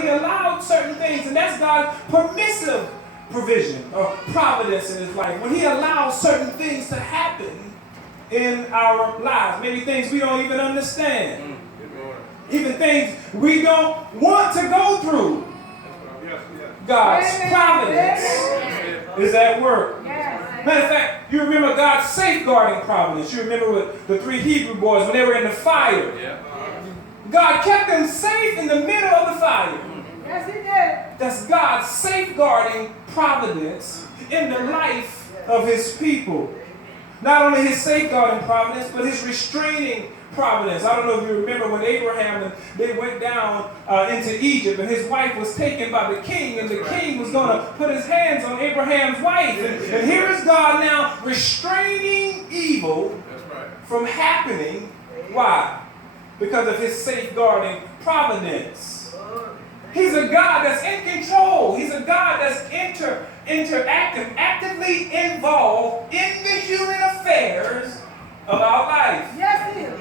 He allowed certain things, and that's God's permissive provision or providence in his life. When he allows certain things to happen in our lives, maybe things we don't even understand, even things we don't want to go through, God's providence is at work. Matter of fact, you remember God's safeguarding providence. You remember with the 3 Hebrew boys when they were in the fire. God kept them safe in the middle of the fire. Yes, he did. That's God's safeguarding providence in the life of his people. Not only his safeguarding providence, but his restraining providence. I don't know if you remember when Abraham and they went down into Egypt, and his wife was taken by the king, and the king was going to put his hands on Abraham's wife. And here is God now restraining evil from happening. Why? Because of his safeguarding providence. He's a God that's in control. He's a God that's interactive, actively involved in the human affairs of our life. Yes, he is.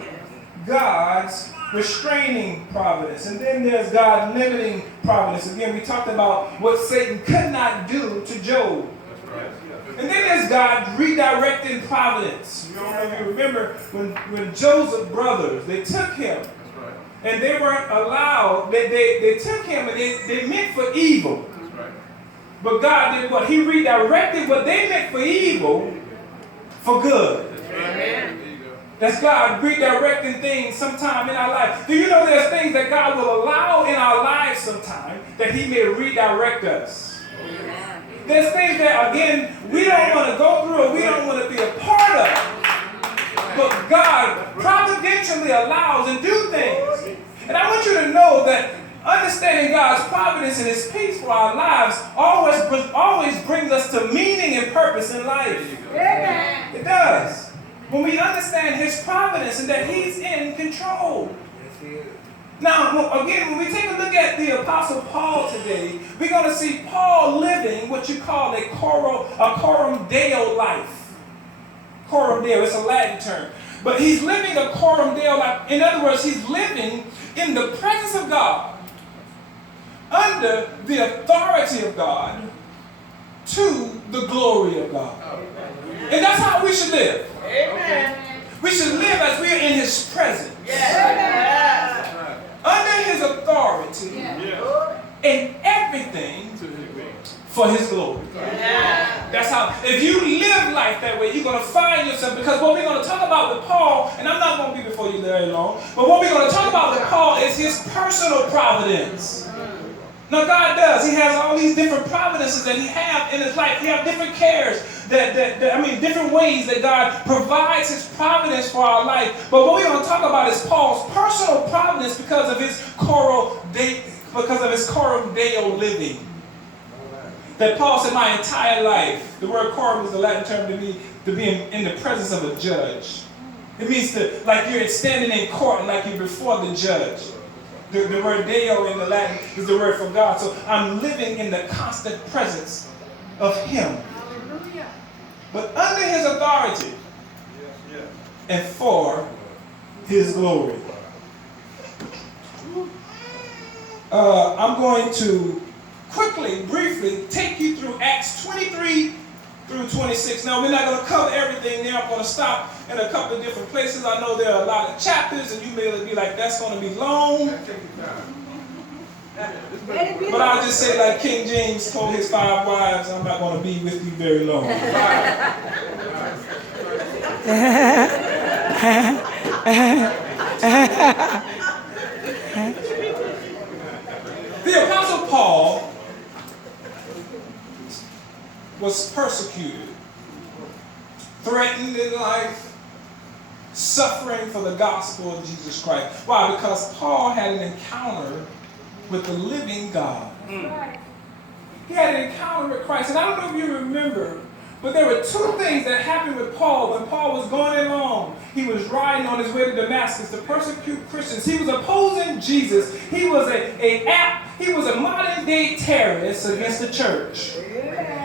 God's restraining providence. And then there's God limiting providence. Again, we talked about what Satan could not do to Job. And then there's God redirecting providence. You don't know if you remember when Joseph's brothers, they took him. And they weren't allowed, they took him and they meant for evil. But God did what? He redirected what they meant for evil for good. That's God redirecting things sometime in our life. Do you know there's things that God will allow in our lives sometime that he may redirect us? There's things that, again, we don't want to go through or we don't want to be a part of. But God providentially allows and do things. And I want you to know that understanding God's providence and his peace for our lives always brings us to meaning and purpose in life. Amen. It does. When we understand his providence and that he's in control. Now, again, when we take a look at the Apostle Paul today, we're going to see Paul living what you call a coram deo life. Coram deo, it's a Latin term. But he's living a coram deo life. In other words, he's living in the presence of God, under the authority of God, to the glory of God. And that's how we should live. Amen. We should live as we are in his presence. Yes. Under his authority, in everything for his glory. That's how, if you live life that way, you're going to find yourself, because what we're going to talk about with Paul, and I'm not going to be before you very long, but what we're going to talk about with Paul is his personal providence. Now God does. He has all these different providences that he has in his life. He has different cares, different ways that God provides his providence for our life. But what we're going to talk about is Paul's personal providence because of his coram deo living. That Paul said, my entire life, the word coram is the Latin term to be in the presence of a judge. It means like you're standing in court and like you're before the judge. The word deo in the Latin is the word for God. So I'm living in the constant presence of him. Hallelujah. But under his authority and for his glory. I'm going to briefly take you through Acts 23 through 26. Now, we're not going to cover everything there. I'm going to stop in a couple of different places. I know there are a lot of chapters, and you may be like, that's going to be long. But I'll just say, like King James told his 5 wives, I'm not going to be with you very long. The Apostle Paul was persecuted, threatened in life, suffering for the gospel of Jesus Christ. Why? Because Paul had an encounter with the living God. He had an encounter with Christ. And I don't know if you remember, but there were 2 things that happened with Paul when Paul was going along. He was riding on his way to Damascus to persecute Christians. He was opposing Jesus. He was a modern day terrorist against the church.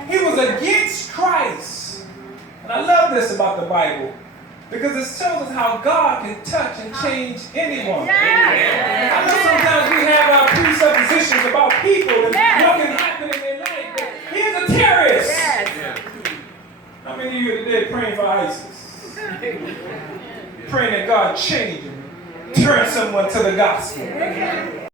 He was against Christ. And I love this about the Bible, because it tells us how God can touch and change anyone. I know sometimes we have our presuppositions about terrorists. Yes. How many of you today praying for ISIS? Praying that God change them, turn someone to the gospel.